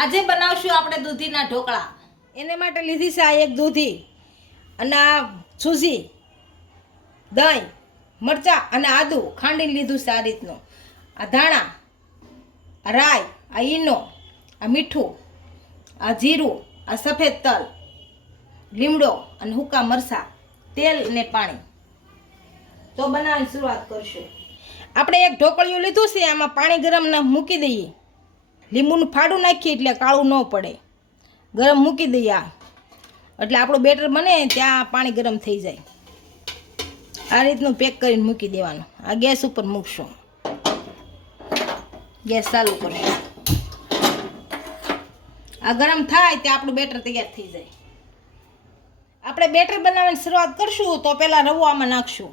આજે બનાવશું આપણે દૂધીના ઢોકળા. એને માટે લીધી છે આ એક દૂધી અને આ સૂજી, દહીં, મરચાં અને આદુ ખાંડીને લીધું છે આ રીતનું. આ ધાણા, આ રાઈ, આ ઈનો, આ મીઠું, આ જીરું, આ સફેદ તલ, લીમડો અને સૂકા મરચાં, તેલ ને પાણી. તો બનાવવાની શરૂઆત કરશું. આપણે એક ઢોકળિયું લીધું છે, આમાં પાણી ગરમ મૂકી દઈએ. લીંબુનું ફાડું નાખીએ એટલે કાળું ન પડે. ગરમ મૂકી દઈએ એટલે આપણું બેટર બને ત્યાં પાણી ગરમ થઈ જાય. આ રીતનું પેક કરીને મૂકી દેવાનું. આ ગેસ ઉપર મૂકશું. ગેસ ચાલુ કરશું. આ ગરમ થાય ત્યાં આપણું બેટર તૈયાર થઈ જાય. આપણે બેટર બનાવવાની શરૂઆત કરશું તો પહેલાં રવો આમાં નાખશું.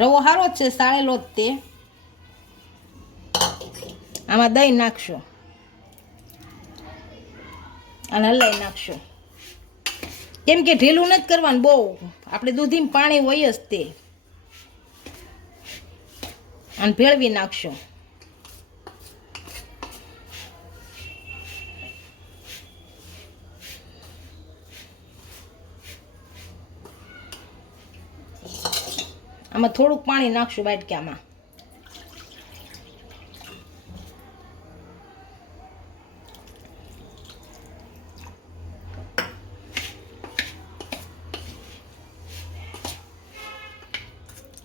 રવો સારો જ છે, સાળેલો જ તે. આમાં દહીં નાખશું અને હલાવી નાખશું. કેમ કે ઢીલું નથી કરવાનું બહુ, આપણે દૂધીમાં પાણી હોય જ તે. અને ભેળવી નાખશું. આમાં થોડુંક પાણી નાખશું વાટકામાં.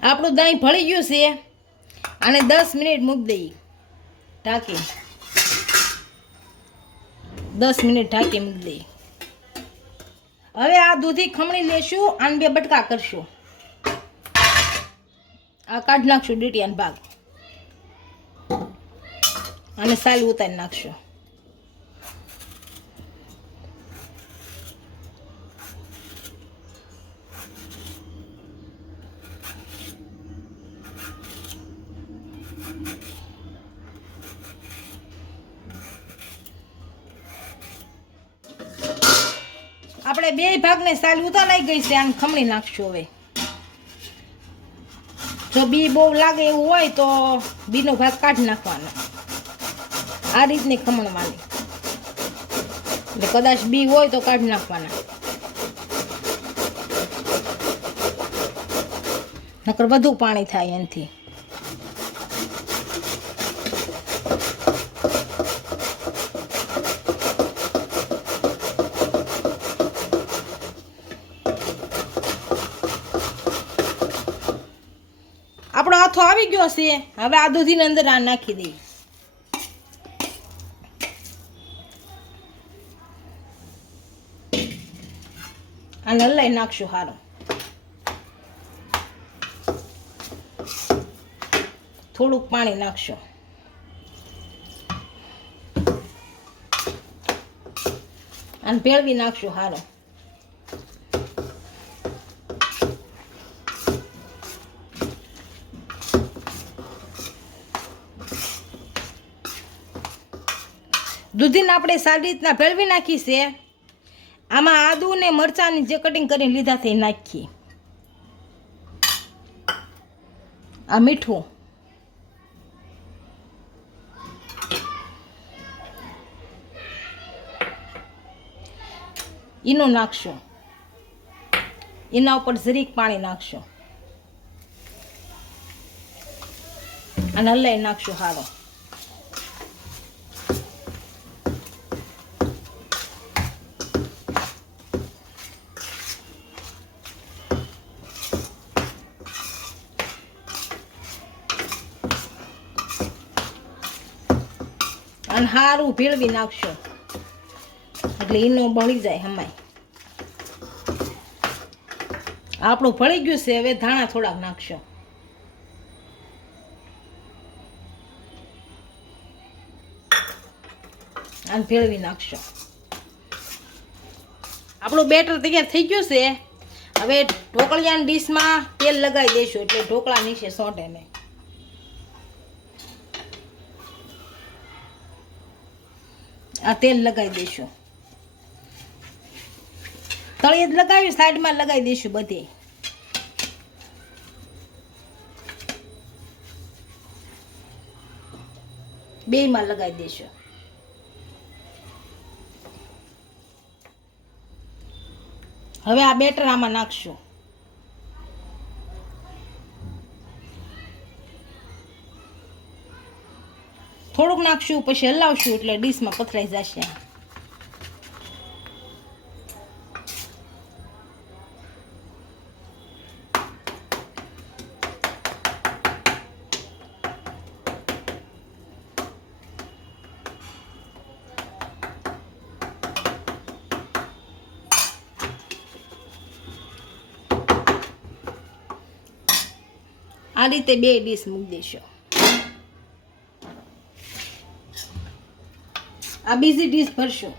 આપણું દહીં ભળી ગયું છે. આને 10 મિનિટ મૂકી દઈએ ઢાંકી. 10 મિનિટ ઢાંકી મૂકી દઈએ. હવે આ દૂધી ખમણી લેશું. આને 2 બટકા કરશું. આ કાઢી નાખશું ડીટીયાનો ભાગ અને સાલી ઉતારી નાખશું. આપણે 2 ભાગને સાલી ઉતારી ગઈ છે. આને ખમણી નાખશું. હવે જો બી બહુ લાગે એવું હોય તો બીનો ભાગ કાઢી નાખવાનો. આ રીતની ખમણવાની. એટલે કદાચ બી હોય તો કાઢી નાખવાના, નકર વધુ પાણી થાય એનાથી. આપણો હાથો આવી ગયો છે. હવે આ દૂધીની અંદર આ નાખી દઈએ. આને હલાવી નાખશું સારું. થોડુંક પાણી નાખશું. અને ભેળવી નાખશું સારું. દૂધીને આપણે સારી રીતના ભેળવી નાખી છે. આમાં આદુ ને મરચાંની જે કટિંગ કરીને લીધા છે એ નાખીએ. આ મીઠું, ઈનું નાખશું. એના ઉપર જરીક પાણી નાખશું અને હલાવી નાખશું સારો. અને સારું ભેળવી નાખશો એટલે ઈનો બળી જાય હમાય. આપણું ભળી ગયું છે. હવે ધાણા થોડાક નાખશો. અને ભેળવી નાખશો. આપણું બેટર તૈયાર થઈ ગયું છે. હવે ઢોકળિયાની ડીશમાં તેલ લગાવી દઈશું એટલે ઢોકળા નીચે સોંટે નહીં. આ તેલ લગાવી દઈશું. તળિયે જ લગાવી, સાઈડમાં લગાવી દઈશું બધી. બેયમાં લગાવી દઈશું. હવે આ બેટર આમાં નાખશું. થોડુંક નાખશું, પછી હલાવશું એટલે ડીશમાં પથરાઈ જશે. આ રીતે 2 ડીશ મૂકી દેશો. આ બીજી ડીશ ભરશું.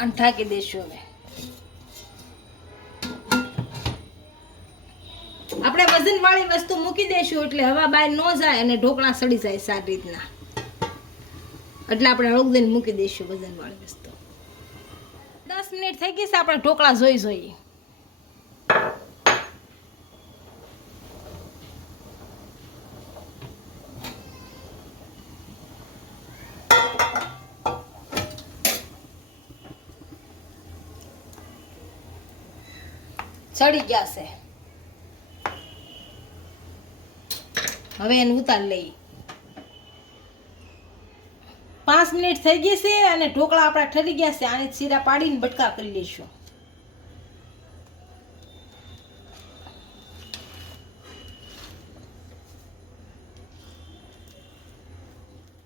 અને ઢાંકી દઈશું. હવે આપણે વજન વાળી વસ્તુ મૂકી દઈશું એટલે હવા બહાર ન જાય અને ઢોકળા સડી જાય સારી રીતના. એટલે આપણે હળગદઈને મૂકી દઈશું વજન વાળી વસ્તુ. 10 મિનિટ થઈ ગઈ છે. આપણે ઢોકળા જોઈએ. ચડી ગયા છે. હવે એને ઉતારી લઈ. 5 મિનિટ થઈ ગઈ છે અને ઢોકળા આપણા ઠરી ગયા છે. આને ચીરા પાડીને બટકા કરી લઈશું.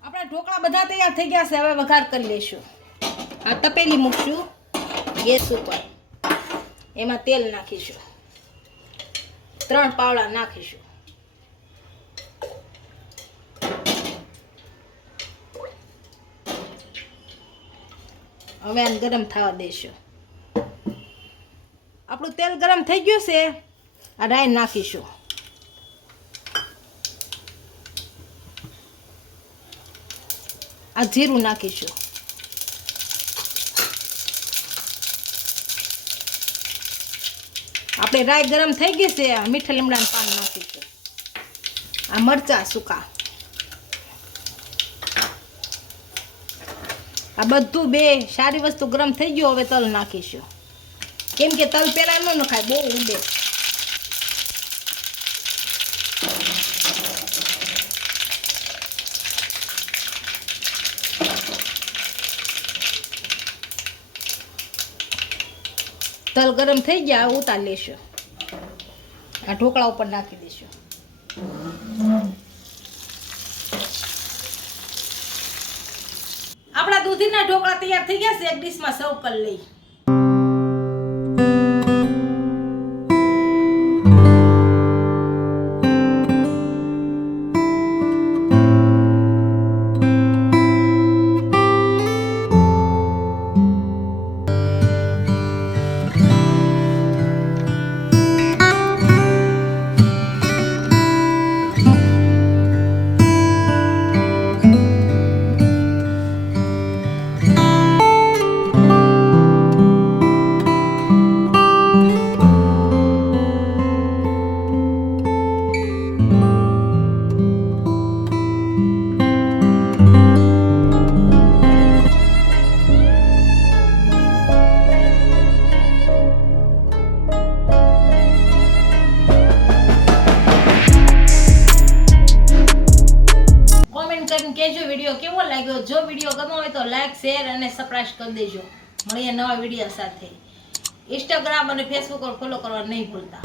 આપણા ઢોકળા બધા તૈયાર થઈ ગયા છે. હવે વઘાર કરી લઈશું. આ તપેલી મૂકશું ગેસ ઉપર. એમાં તેલ નાખીશું. 3 પાવડા નાખીશું. હવે આને ગરમ થવા દઈશું. આપણું તેલ ગરમ થઈ ગયું છે. આ રાઈ નાખીશું. આ જીરું નાખીશું. આપણે રાઈ ગરમ થઈ ગઈ છે. મીઠા લીમડાનું પાન નાખીશું. આ મરચાં સૂકા. આ બધું 2 સારી વસ્તુ ગરમ થઈ ગયું. હવે તલ નાખીશું. કેમ કે તલ પહેલા ન નખાય, બહુ ઉડે. તલ ગરમ થઈ ગયા. ઉતારી લેશું. આ ઢોકળા ઉપર નાખી દઈશું. આપણા દૂધીના ઢોકળા તૈયાર થઈ ગયા છે. એક ડીશમાં સર્વ કરી લઈ. કહેજો વિડીયો કેવો લાગ્યો. જો વિડીયો ગમ્યો હોય તો લાઈક, શેર અને સબસ્ક્રાઇબ કરી દેજો. મળીએ નવા વિડીયો સાથે. ઇન્સ્ટાગ્રામ અને ફેસબુક પર ફોલો કરવા નહીં ભૂલતા.